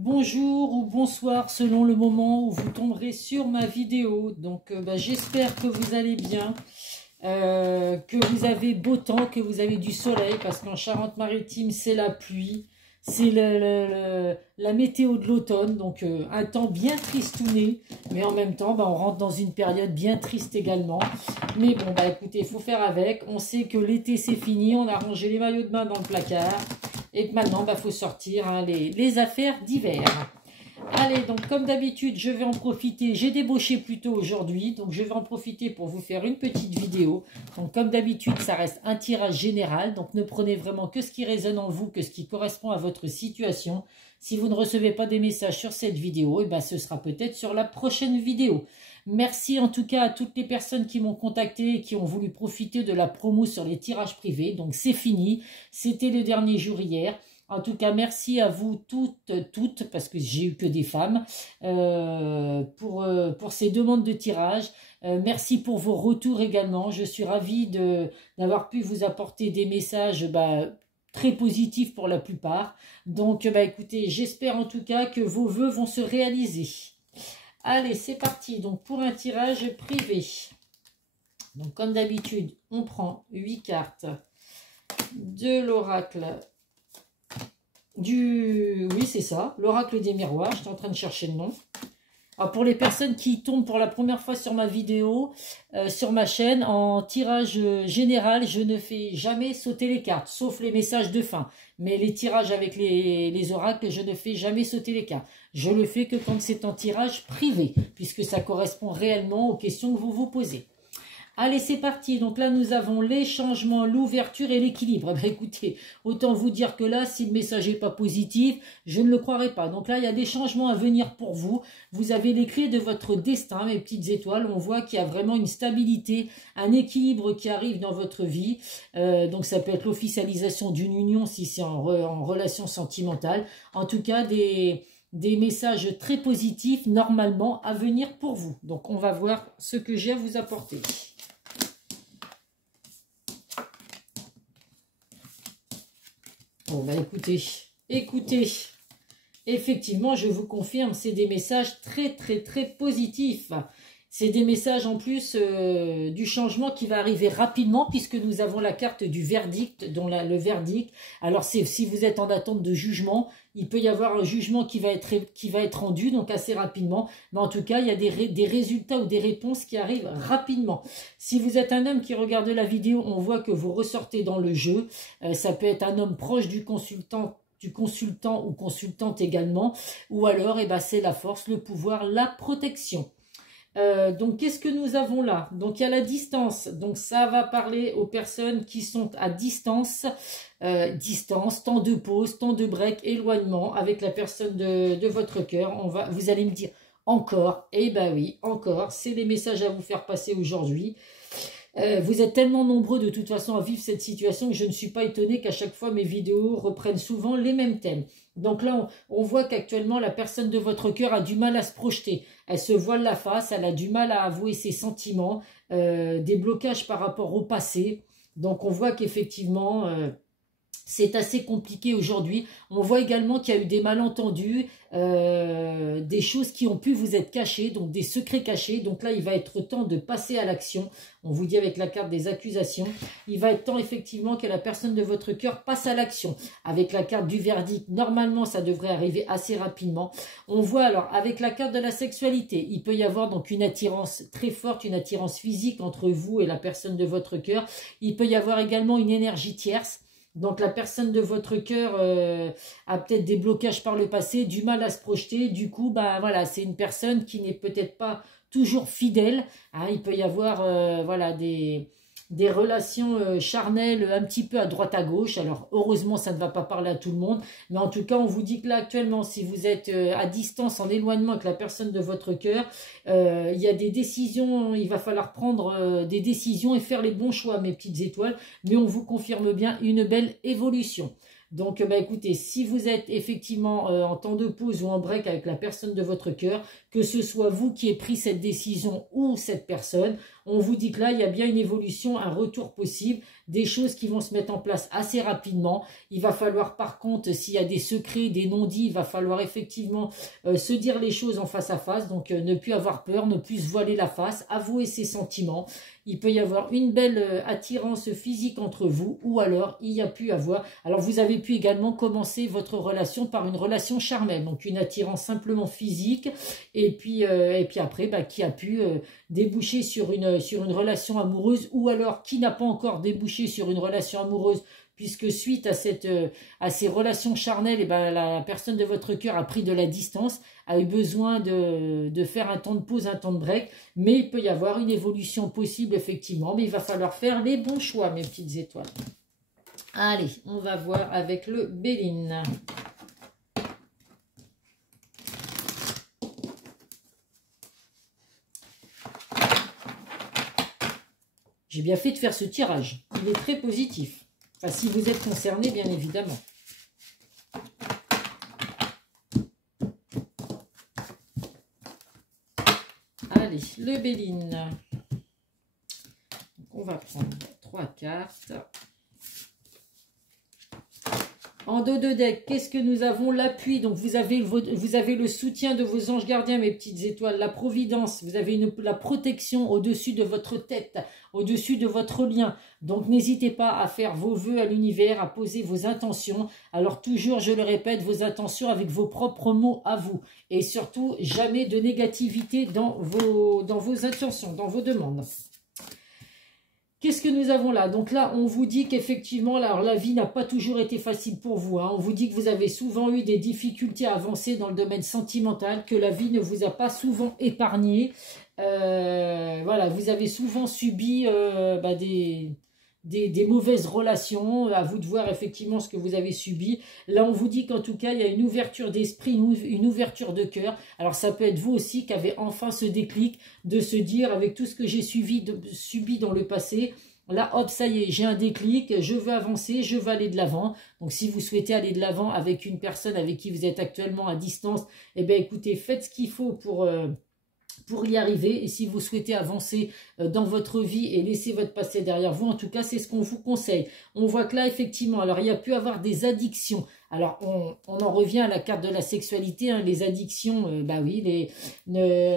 Bonjour ou bonsoir selon le moment où vous tomberez sur ma vidéo. Donc j'espère que vous allez bien, que vous avez beau temps, que vous avez du soleil, parce qu'en Charente-Maritime c'est la pluie, c'est la météo de l'automne, donc un temps bien tristouné, mais en même temps on rentre dans une période bien triste également. Mais bon écoutez, il faut faire avec, on sait que l'été c'est fini, on a rangé les maillots de bain dans le placard. Et que maintenant, faut sortir les affaires d'hiver. Allez, donc comme d'habitude, je vais en profiter. J'ai débauché plus tôt aujourd'hui, donc je vais en profiter pour vous faire une petite vidéo. Donc comme d'habitude, ça reste un tirage général. Donc ne prenez vraiment que ce qui résonne en vous, que ce qui correspond à votre situation. Si vous ne recevez pas des messages sur cette vidéo, ce sera peut-être sur la prochaine vidéo. Merci en tout cas à toutes les personnes qui m'ont contacté et qui ont voulu profiter de la promo sur les tirages privés. Donc c'est fini, c'était le dernier jour hier. En tout cas, merci à vous toutes, parce que j'ai eu que des femmes, pour ces demandes de tirage. Merci pour vos retours également. Je suis ravie d'avoir pu vous apporter des messages très positifs pour la plupart. Donc, écoutez, j'espère en tout cas que vos vœux vont se réaliser. Allez, c'est parti. Donc, pour un tirage privé. Donc, comme d'habitude, on prend 8 cartes de l'oracle. Oui, c'est ça, l'oracle des miroirs. J'étais en train de chercher le nom. Alors, pour les personnes qui tombent pour la première fois sur ma vidéo, sur ma chaîne, en tirage général, je ne fais jamais sauter les cartes, sauf les messages de fin. Mais les tirages avec les oracles, je ne fais jamais sauter les cartes. Je le fais que quand c'est en tirage privé, puisque ça correspond réellement aux questions que vous vous posez. Allez, c'est parti. Donc là, nous avons les changements, l'ouverture et l'équilibre. Écoutez, autant vous dire que là, si le message n'est pas positif, je ne le croirais pas. Donc là, il y a des changements à venir pour vous. Vous avez les clés de votre destin, mes petites étoiles. On voit qu'il y a vraiment une stabilité, un équilibre qui arrive dans votre vie. Donc ça peut être l'officialisation d'une union si c'est en relation sentimentale. En tout cas, des messages très positifs normalement à venir pour vous. Donc on va voir ce que j'ai à vous apporter. Bon, écoutez, effectivement, je vous confirme, c'est des messages très, très, très positifs. C'est des messages en plus du changement qui va arriver rapidement, puisque nous avons la carte du verdict, dont le verdict. Alors, si vous êtes en attente de jugement, il peut y avoir un jugement qui va être rendu, donc assez rapidement. Mais en tout cas, il y a des résultats ou des réponses qui arrivent rapidement. Si vous êtes un homme qui regarde la vidéo, on voit que vous ressortez dans le jeu. Ça peut être un homme proche du consultant ou consultante également. Ou alors, c'est la force, le pouvoir, la protection. Donc, qu'est-ce que nous avons là? Donc, il y a la distance. Donc, ça va parler aux personnes qui sont à distance. Distance, temps de pause, temps de break, éloignement avec la personne de votre cœur. Vous allez me dire encore. Eh ben oui, encore. C'est les messages à vous faire passer aujourd'hui. Vous êtes tellement nombreux de toute façon à vivre cette situation que je ne suis pas étonnée qu'à chaque fois mes vidéos reprennent souvent les mêmes thèmes. Donc là, on voit qu'actuellement la personne de votre cœur a du mal à se projeter. Elle se voile la face, elle a du mal à avouer ses sentiments, des blocages par rapport au passé. Donc on voit qu'effectivement c'est assez compliqué aujourd'hui. On voit également qu'il y a eu des malentendus, des choses qui ont pu vous être cachées, donc des secrets cachés. Donc là, il va être temps de passer à l'action. On vous dit avec la carte des accusations, il va être temps effectivement que la personne de votre cœur passe à l'action. Avec la carte du verdict, normalement, ça devrait arriver assez rapidement. On voit alors, avec la carte de la sexualité, il peut y avoir donc une attirance très forte, une attirance physique entre vous et la personne de votre cœur. Il peut y avoir également une énergie tierce. Donc la personne de votre cœur a peut-être des blocages par le passé, du mal à se projeter. Du coup, voilà, c'est une personne qui n'est peut-être pas toujours fidèle. Hein, il peut y avoir des relations charnelles un petit peu à droite à gauche. Alors heureusement, ça ne va pas parler à tout le monde. Mais en tout cas, on vous dit que là actuellement, si vous êtes à distance, en éloignement avec la personne de votre cœur, il y a des décisions, il va falloir prendre des décisions et faire les bons choix, mes petites étoiles. Mais on vous confirme bien une belle évolution. Donc, écoutez, si vous êtes effectivement en temps de pause ou en break avec la personne de votre cœur, que ce soit vous qui ayez pris cette décision ou cette personne, on vous dit que là, il y a bien une évolution, un retour possible. des choses qui vont se mettre en place assez rapidement. Il va falloir par contre, s'il y a des secrets, des non-dits, il va falloir effectivement se dire les choses en face à face. Donc ne plus avoir peur, ne plus se voiler la face, avouer ses sentiments. Il peut y avoir une belle attirance physique entre vous, ou alors il y a pu avoir... Alors vous avez pu également commencer votre relation par une relation charnelle, donc une attirance simplement physique, et puis après, bah, qui a pu déboucher sur une relation amoureuse, ou alors qui n'a pas encore débouché sur une relation amoureuse, puisque suite à ces relations charnelles, et ben, la personne de votre cœur a pris de la distance, a eu besoin de faire un temps de pause, un temps de break, mais il peut y avoir une évolution possible, effectivement, mais il va falloir faire les bons choix, mes petites étoiles. Allez, on va voir avec le Béline. J'ai bien fait de faire ce tirage, il est très positif. Enfin, si vous êtes concerné, bien évidemment. Allez, le Béline. On va prendre 3 cartes. En dos de deck, qu'est-ce que nous avons? L'appui, donc vous avez le soutien de vos anges gardiens, mes petites étoiles, la providence, vous avez la protection au-dessus de votre tête, au-dessus de votre lien. Donc n'hésitez pas à faire vos vœux à l'univers, à poser vos intentions. Alors toujours, je le répète, vos intentions avec vos propres mots à vous. Et surtout, jamais de négativité dans vos intentions, dans vos demandes. Qu'est-ce que nous avons là? Donc là, on vous dit qu'effectivement, la vie n'a pas toujours été facile pour vous. Hein. On vous dit que vous avez souvent eu des difficultés à avancer dans le domaine sentimental, que la vie ne vous a pas souvent épargné. Voilà, vous avez souvent subi des mauvaises relations. À vous de voir effectivement ce que vous avez subi. Là, on vous dit qu'en tout cas, il y a une ouverture d'esprit, une ouverture de cœur. Alors, ça peut être vous aussi qui avez enfin ce déclic de se dire, avec tout ce que j'ai subi dans le passé, là, hop, ça y est, j'ai un déclic, je veux avancer, je veux aller de l'avant. Donc, si vous souhaitez aller de l'avant avec une personne avec qui vous êtes actuellement à distance, eh bien, écoutez, faites ce qu'il faut pour y arriver. Et si vous souhaitez avancer dans votre vie et laisser votre passé derrière vous, en tout cas, c'est ce qu'on vous conseille. On voit que là, effectivement, alors il y a pu avoir des addictions. Alors, on en revient à la carte de la sexualité, hein, les addictions, bah oui,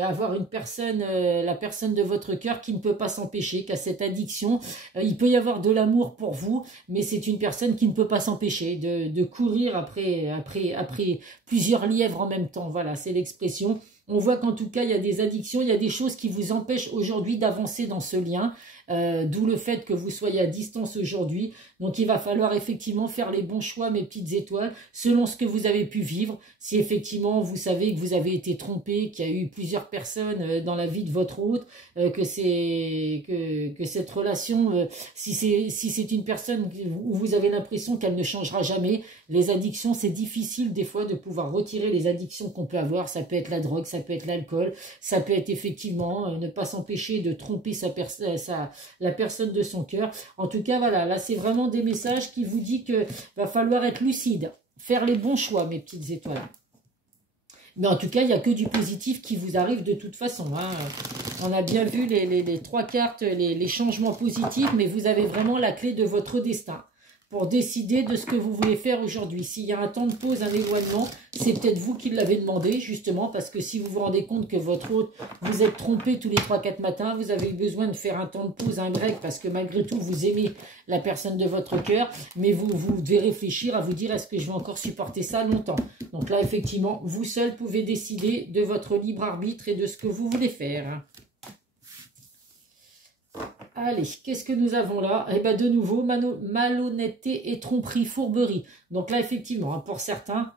avoir une personne, la personne de votre cœur qui ne peut pas s'empêcher, qui a cette addiction. Il peut y avoir de l'amour pour vous, mais c'est une personne qui ne peut pas s'empêcher de courir après plusieurs lièvres en même temps. Voilà, c'est l'expression. On voit qu'en tout cas, il y a des addictions, il y a des choses qui vous empêchent aujourd'hui d'avancer dans ce lien, d'où le fait que vous soyez à distance aujourd'hui. Donc, il va falloir effectivement faire les bons choix, mes petites étoiles, selon ce que vous avez pu vivre. Si effectivement, vous savez que vous avez été trompé, qu'il y a eu plusieurs personnes dans la vie de votre hôte, que cette relation, si c'est une personne où vous avez l'impression qu'elle ne changera jamais, les addictions, c'est difficile des fois de pouvoir retirer les addictions qu'on peut avoir. Ça peut être la drogue, ça peut être l'alcool, ça peut être effectivement ne pas s'empêcher de tromper la personne de son cœur. En tout cas, voilà, là c'est vraiment des messages qui vous disent qu'il va falloir être lucide, faire les bons choix, mes petites étoiles. Mais en tout cas, il n'y a que du positif qui vous arrive de toute façon. Hein. On a bien vu les 3 cartes, les changements positifs, mais vous avez vraiment la clé de votre destin pour décider de ce que vous voulez faire aujourd'hui. S'il y a un temps de pause, un éloignement, c'est peut-être vous qui l'avez demandé, justement, parce que si vous vous rendez compte que votre hôte, vous êtes trompé tous les 3-4 matins, vous avez besoin de faire un temps de pause, un break, parce que malgré tout, vous aimez la personne de votre cœur, mais vous devez réfléchir à vous dire, est-ce que je vais encore supporter ça longtemps? Donc là, effectivement, vous seul pouvez décider de votre libre arbitre et de ce que vous voulez faire. Allez, qu'est-ce que nous avons là? Eh bien, de nouveau, malhonnêteté et tromperie, fourberie. Donc là, effectivement, hein, pour certains,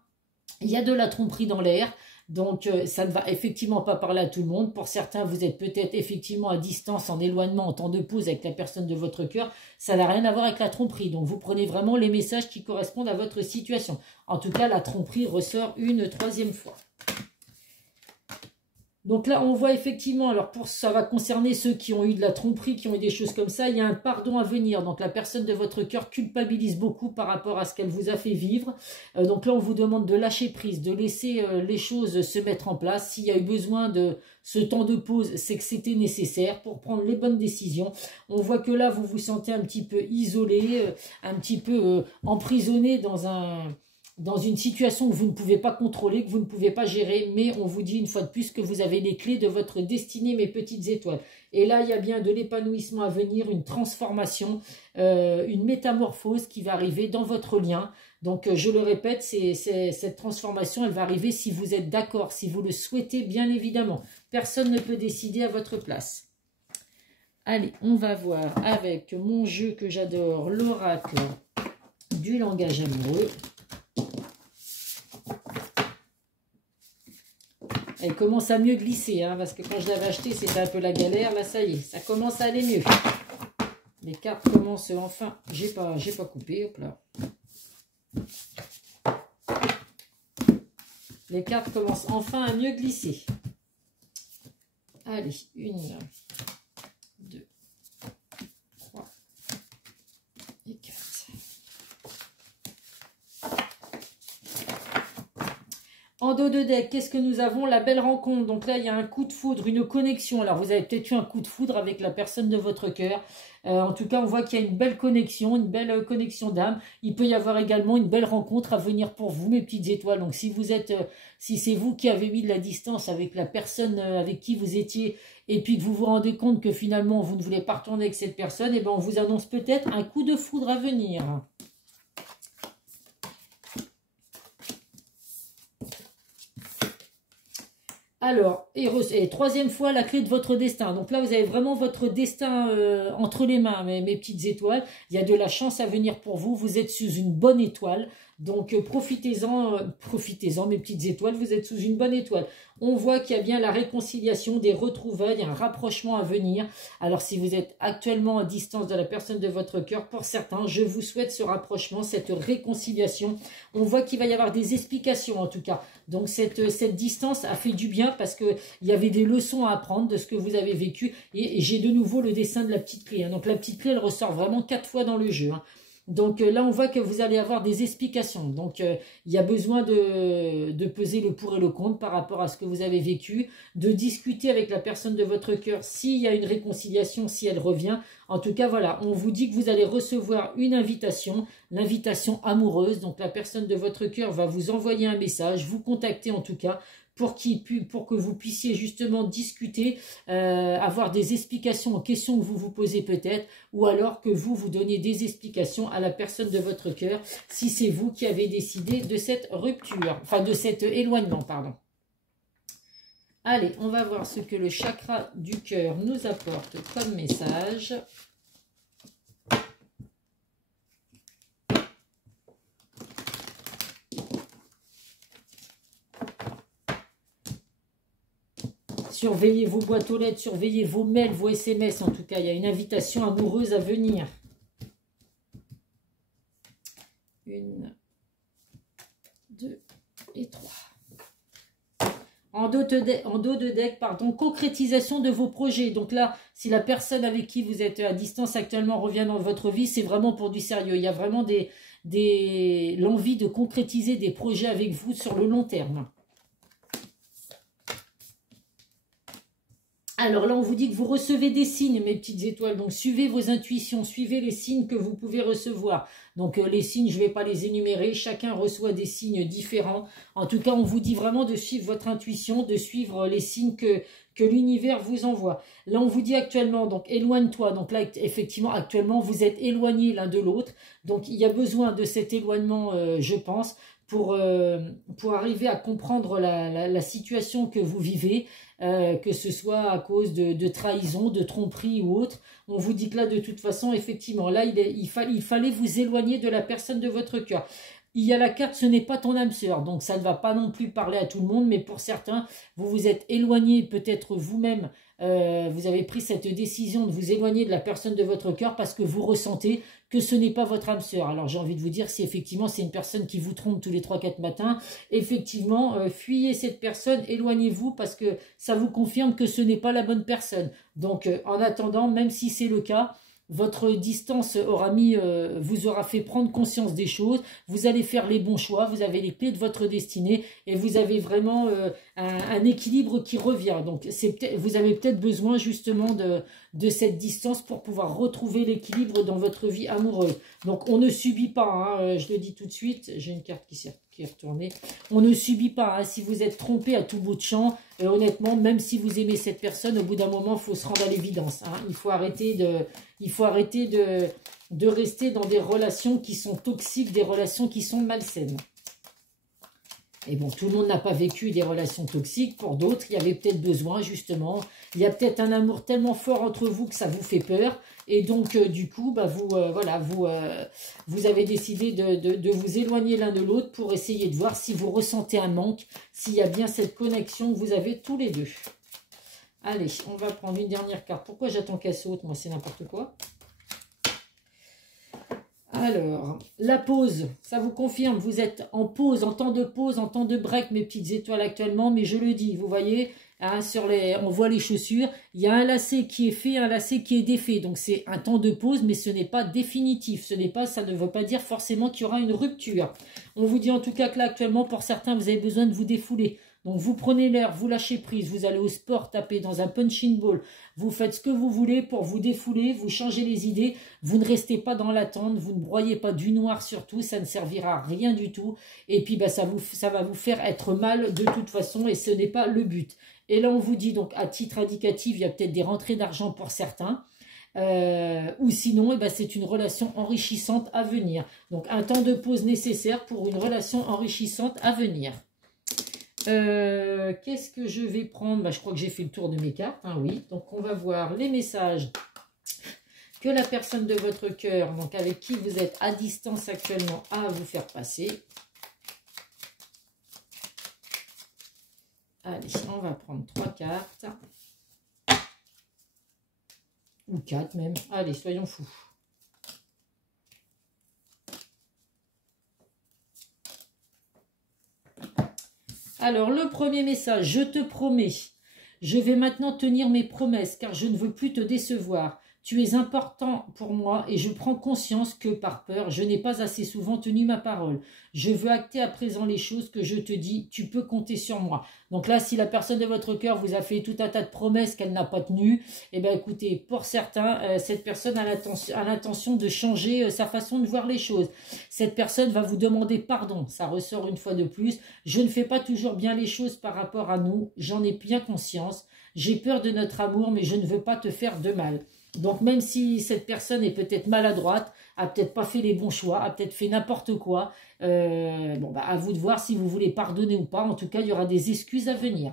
il y a de la tromperie dans l'air. Donc, ça ne va effectivement pas parler à tout le monde. Pour certains, vous êtes peut-être effectivement à distance, en éloignement, en temps de pause avec la personne de votre cœur. Ça n'a rien à voir avec la tromperie. Donc, vous prenez vraiment les messages qui correspondent à votre situation. En tout cas, la tromperie ressort une 3e fois. Donc là, on voit effectivement, alors ça va concerner ceux qui ont eu de la tromperie, qui ont eu des choses comme ça, il y a un pardon à venir. Donc la personne de votre cœur culpabilise beaucoup par rapport à ce qu'elle vous a fait vivre. Donc là, on vous demande de lâcher prise, de laisser les choses se mettre en place. S'il y a eu besoin de ce temps de pause, c'est que c'était nécessaire pour prendre les bonnes décisions. On voit que là, vous vous sentez un petit peu isolé, un petit peu emprisonné dans une situation que vous ne pouvez pas contrôler, que vous ne pouvez pas gérer, mais on vous dit une fois de plus que vous avez les clés de votre destinée, mes petites étoiles. Et là, il y a bien de l'épanouissement à venir, une transformation, une métamorphose qui va arriver dans votre lien. Donc, je le répète, cette transformation, elle va arriver si vous êtes d'accord, si vous le souhaitez, bien évidemment. Personne ne peut décider à votre place. Allez, on va voir avec mon jeu que j'adore, l'oracle du langage amoureux. Elle commence à mieux glisser, hein, parce que quand je l'avais acheté, c'était un peu la galère. Là, ça y est, ça commence à aller mieux. Les cartes commencent enfin... J'ai pas coupé, hop là. Les cartes commencent enfin à mieux glisser. Allez, 1, 2, 3 et 4. En dos de deck, qu'est-ce que nous avons? La belle rencontre. Donc là, il y a un coup de foudre, une connexion. Alors, vous avez peut-être eu un coup de foudre avec la personne de votre cœur. En tout cas, on voit qu'il y a une belle connexion d'âme. Il peut y avoir également une belle rencontre à venir pour vous, mes petites étoiles. Donc, si c'est vous qui avez mis de la distance avec la personne avec qui vous étiez, et puis que vous vous rendez compte que finalement, vous ne voulez pas retourner avec cette personne, eh ben, on vous annonce peut-être un coup de foudre à venir. Alors, et troisième fois, la clé de votre destin. Donc là, vous avez vraiment votre destin entre les mains, mes petites étoiles. Il y a de la chance à venir pour vous. Vous êtes sous une bonne étoile. Donc, profitez-en, mes petites étoiles. Vous êtes sous une bonne étoile. On voit qu'il y a bien la réconciliation, des retrouvailles, un rapprochement à venir. Alors, si vous êtes actuellement à distance de la personne de votre cœur, pour certains, je vous souhaite ce rapprochement, cette réconciliation. On voit qu'il va y avoir des explications, en tout cas. Donc, cette distance a fait du bien parce qu'il y avait des leçons à apprendre de ce que vous avez vécu. Et j'ai de nouveau le dessin de la petite clé. Hein. Donc, la petite clé, elle ressort vraiment 4 fois dans le jeu. Hein. Donc là, on voit que vous allez avoir des explications. Donc, il y a besoin de peser le pour et le contre par rapport à ce que vous avez vécu, de discuter avec la personne de votre cœur s'il y a une réconciliation, si elle revient. En tout cas, voilà, on vous dit que vous allez recevoir une invitation, l'invitation amoureuse. Donc, la personne de votre cœur va vous envoyer un message, vous contacter en tout cas, pour que vous puissiez justement discuter, avoir des explications aux questions que vous vous posez peut-être, ou alors que vous donnez des explications à la personne de votre cœur, si c'est vous qui avez décidé de cette rupture, enfin de cet éloignement, pardon. Allez, on va voir ce que le chakra du cœur nous apporte comme message. Surveillez vos boîtes aux lettres, surveillez vos mails, vos SMS. En tout cas, il y a une invitation amoureuse à venir. 1, 2 et 3. En dos de deck, pardon, concrétisation de vos projets. Donc là, si la personne avec qui vous êtes à distance actuellement revient dans votre vie, c'est vraiment pour du sérieux. Il y a vraiment l'envie de concrétiser des projets avec vous sur le long terme. Alors là, on vous dit que vous recevez des signes, mes petites étoiles. Donc, suivez vos intuitions, suivez les signes que vous pouvez recevoir. Donc, les signes, je ne vais pas les énumérer. Chacun reçoit des signes différents. En tout cas, on vous dit vraiment de suivre votre intuition, de suivre les signes que l'univers vous envoie. Là, on vous dit actuellement, donc, éloigne-toi. Donc là, effectivement, actuellement, vous êtes éloignés l'un de l'autre. Donc, il y a besoin de cet éloignement, je pense, pour arriver à comprendre la situation que vous vivez, que ce soit à cause de trahison, de tromperie ou autre. On vous dit que là, de toute façon, effectivement, là, il fallait vous éloigner de la personne de votre cœur. Il y a la carte, ce n'est pas ton âme sœur, donc ça ne va pas non plus parler à tout le monde, mais pour certains, vous vous êtes éloigné, peut-être vous-même, vous avez pris cette décision de vous éloigner de la personne de votre cœur parce que vous ressentez que ce n'est pas votre âme sœur. Alors j'ai envie de vous dire, si effectivement c'est une personne qui vous trompe tous les 3-4 matins, effectivement, fuyez cette personne, éloignez-vous parce que ça vous confirme que ce n'est pas la bonne personne. Donc en attendant, même si c'est le cas, votre distance vous aura fait prendre conscience des choses, vous allez faire les bons choix, vous avez les clés de votre destinée et vous avez vraiment un équilibre qui revient. Donc vous avez peut-être besoin justement de cette distance pour pouvoir retrouver l'équilibre dans votre vie amoureuse. Donc on ne subit pas, hein, je le dis tout de suite, j'ai une carte qui est retournée, on ne subit pas, hein, si vous êtes trompé à tout bout de champ, honnêtement, même si vous aimez cette personne, au bout d'un moment, il faut se rendre à l'évidence. Hein. Il faut arrêter de rester dans des relations qui sont toxiques, des relations qui sont malsaines. Et bon, tout le monde n'a pas vécu des relations toxiques. Pour d'autres, il y avait peut-être besoin, justement. Il y a peut-être un amour tellement fort entre vous que ça vous fait peur. Et donc, du coup, bah, vous avez décidé de vous éloigner l'un de l'autre pour essayer de voir si vous ressentez un manque, s'il y a bien cette connexion que vous avez tous les deux. Allez, on va prendre une dernière carte. Pourquoi j'attends qu'elle saute? Moi, c'est n'importe quoi. Alors, la pause, ça vous confirme, vous êtes en pause, en temps de break, mes petites étoiles actuellement, mais je le dis, vous voyez, hein, on voit les chaussures, il y a un lacet qui est fait, un lacet qui est défait, donc c'est un temps de pause, mais ce n'est pas définitif, ça ne veut pas dire forcément qu'il y aura une rupture. On vous dit en tout cas que là, actuellement, pour certains, vous avez besoin de vous défouler. Donc vous prenez l'air, vous lâchez prise, vous allez au sport, taper dans un punching ball, vous faites ce que vous voulez pour vous défouler, vous changez les idées, vous ne restez pas dans l'attente, vous ne broyez pas du noir surtout, ça ne servira à rien du tout. Et puis bah, ça va vous faire être mal de toute façon et ce n'est pas le but. Et là on vous dit donc à titre indicatif, il y a peut-être des rentrées d'argent pour certains. Ou sinon eh ben, c'est une relation enrichissante à venir. Donc un temps de pause nécessaire pour une relation enrichissante à venir. Qu'est-ce que je vais prendre? Bah, je crois que j'ai fait le tour de mes cartes, hein, oui. Donc on va voir les messages que la personne de votre cœur, donc avec qui vous êtes à distance actuellement, a à vous faire passer. Allez, on va prendre 3 cartes. Ou 4 même. Allez, soyons fous. Alors, le premier message, je te promets, je vais maintenant tenir mes promesses car je ne veux plus te décevoir. Tu es important pour moi et je prends conscience que par peur, je n'ai pas assez souvent tenu ma parole. Je veux acter à présent les choses que je te dis, tu peux compter sur moi. Donc là, si la personne de votre cœur vous a fait tout un tas de promesses qu'elle n'a pas tenues, eh bien écoutez, pour certains, cette personne a l'intention de changer sa façon de voir les choses. Cette personne va vous demander pardon, ça ressort une fois de plus. Je ne fais pas toujours bien les choses par rapport à nous, j'en ai bien conscience. J'ai peur de notre amour, mais je ne veux pas te faire de mal. Donc même si cette personne est peut-être maladroite, a peut-être pas fait les bons choix, a peut-être fait n'importe quoi, bon bah à vous de voir si vous voulez pardonner ou pas. En tout cas, il y aura des excuses à venir.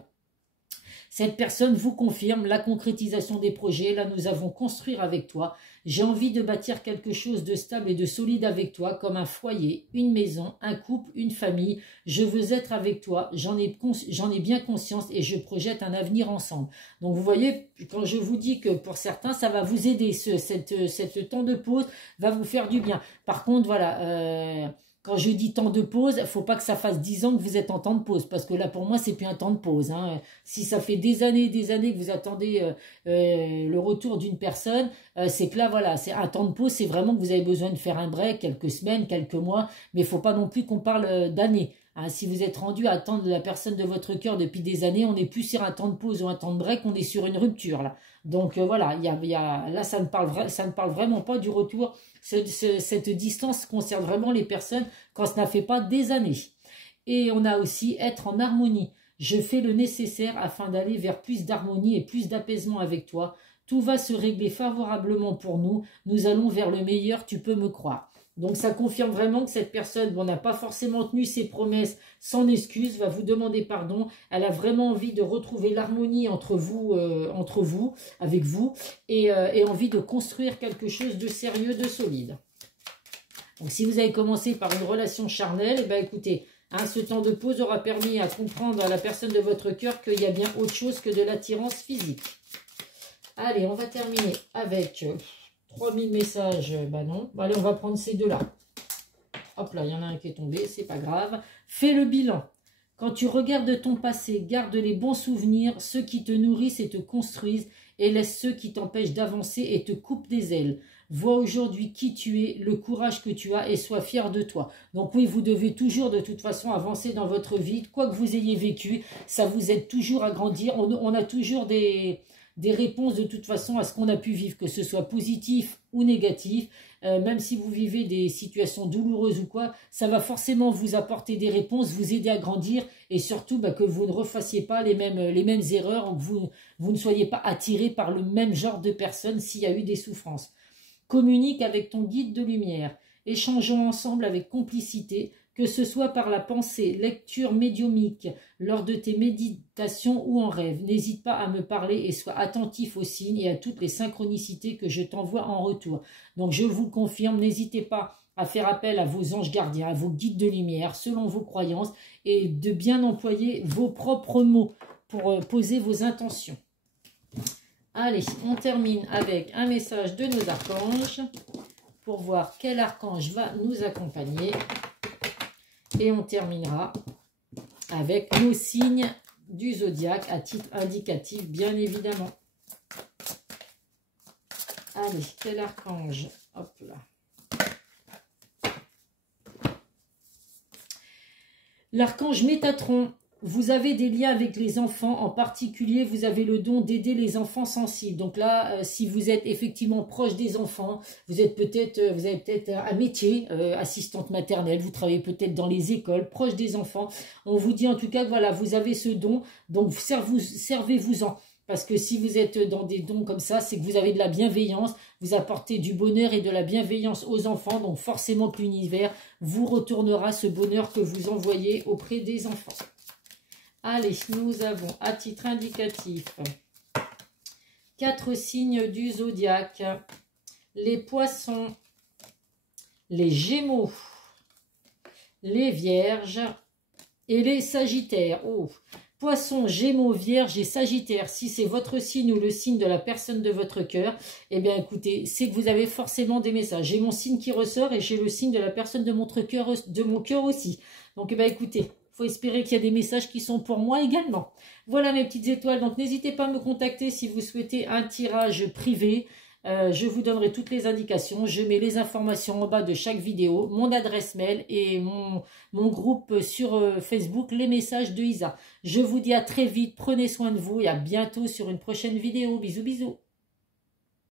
Cette personne vous confirme la concrétisation des projets. Là, nous avons construire avec toi. J'ai envie de bâtir quelque chose de stable et de solide avec toi, comme un foyer, une maison, un couple, une famille. Je veux être avec toi. J'en ai bien conscience et je projette un avenir ensemble. Donc, vous voyez, quand je vous dis que pour certains, ça va vous aider. Cette temps de pause va vous faire du bien. Par contre, voilà... Quand je dis temps de pause, il ne faut pas que ça fasse 10 ans que vous êtes en temps de pause. Parce que là, pour moi, c'est plus un temps de pause. Hein. Si ça fait des années que vous attendez le retour d'une personne, c'est que là, voilà, c'est un temps de pause. C'est vraiment que vous avez besoin de faire un break, quelques semaines, quelques mois. Mais il ne faut pas non plus qu'on parle d'années. Hein. Si vous êtes rendu à attendre la personne de votre cœur depuis des années, on n'est plus sur un temps de pause ou un temps de break, on est sur une rupture. Là. Donc voilà, là, ça ne parle vraiment pas du retour. Cette distance concerne vraiment les personnes quand ça n'a fait pas des années. Et on a aussi être en harmonie. Je fais le nécessaire afin d'aller vers plus d'harmonie et plus d'apaisement avec toi. Tout va se régler favorablement pour nous. Nous allons vers le meilleur, tu peux me croire. Donc ça confirme vraiment que cette personne n'a pas forcément tenu ses promesses sans excuse, va vous demander pardon. Elle a vraiment envie de retrouver l'harmonie entre vous, avec vous, et envie de construire quelque chose de sérieux, de solide. Donc, si vous avez commencé par une relation charnelle, eh ben, écoutez, hein, ce temps de pause aura permis à comprendre à la personne de votre cœur qu'il y a bien autre chose que de l'attirance physique. Allez, on va terminer avec 3000 messages. Bah non. Bah, allez, on va prendre ces deux-là. Hop là, il y en a un qui est tombé, c'est pas grave. Fais le bilan. Quand tu regardes ton passé, garde les bons souvenirs, ceux qui te nourrissent et te construisent, et laisse ceux qui t'empêchent d'avancer et te coupent des ailes. Vois aujourd'hui qui tu es, le courage que tu as et sois fier de toi. Donc oui, vous devez toujours de toute façon avancer dans votre vie. Quoi que vous ayez vécu, ça vous aide toujours à grandir. On a toujours des réponses de toute façon à ce qu'on a pu vivre, que ce soit positif ou négatif. Même si vous vivez des situations douloureuses ou quoi, ça va forcément vous apporter des réponses, vous aider à grandir et surtout que vous ne refassiez pas les mêmes erreurs ou que vous ne soyez pas attiré par le même genre de personnes s'il y a eu des souffrances. Communique avec ton guide de lumière. Échangeons ensemble avec complicité, que ce soit par la pensée, lecture médiumique, lors de tes méditations ou en rêve. N'hésite pas à me parler et sois attentif aux signes et à toutes les synchronicités que je t'envoie en retour. Donc je vous confirme, n'hésitez pas à faire appel à vos anges gardiens, à vos guides de lumière, selon vos croyances, et de bien employer vos propres mots pour poser vos intentions. Allez, on termine avec un message de nos archanges pour voir quel archange va nous accompagner. Et on terminera avec nos signes du zodiaque à titre indicatif, bien évidemment. Allez, quel archange? Hop là. L'archange Métatron. Vous avez des liens avec les enfants, en particulier, vous avez le don d'aider les enfants sensibles. Donc là, si vous êtes effectivement proche des enfants, vous avez peut-être un métier, assistante maternelle, vous travaillez peut-être dans les écoles, proche des enfants. On vous dit en tout cas que voilà, vous avez ce don, donc servez-vous-en. Parce que si vous êtes dans des dons comme ça, c'est que vous avez de la bienveillance, vous apportez du bonheur et de la bienveillance aux enfants, donc forcément que l'univers vous retournera ce bonheur que vous envoyez auprès des enfants. Allez, nous avons à titre indicatif 4 signes du zodiaque. Les poissons, les gémeaux, les vierges et les sagittaires. Oh, poissons, gémeaux, vierges et sagittaires. Si c'est votre signe ou le signe de la personne de votre cœur, eh bien écoutez, c'est que vous avez forcément des messages. J'ai mon signe qui ressort et j'ai le signe de la personne de mon cœur aussi. Donc eh bien écoutez, faut espérer qu'il y a des messages qui sont pour moi également. Voilà mes petites étoiles, donc n'hésitez pas à me contacter si vous souhaitez un tirage privé. Je vous donnerai toutes les indications. Je mets les informations en bas de chaque vidéo, mon adresse mail et mon groupe sur Facebook, les messages de Isa. Je vous dis à très vite, prenez soin de vous et à bientôt sur une prochaine vidéo. Bisous, bisous.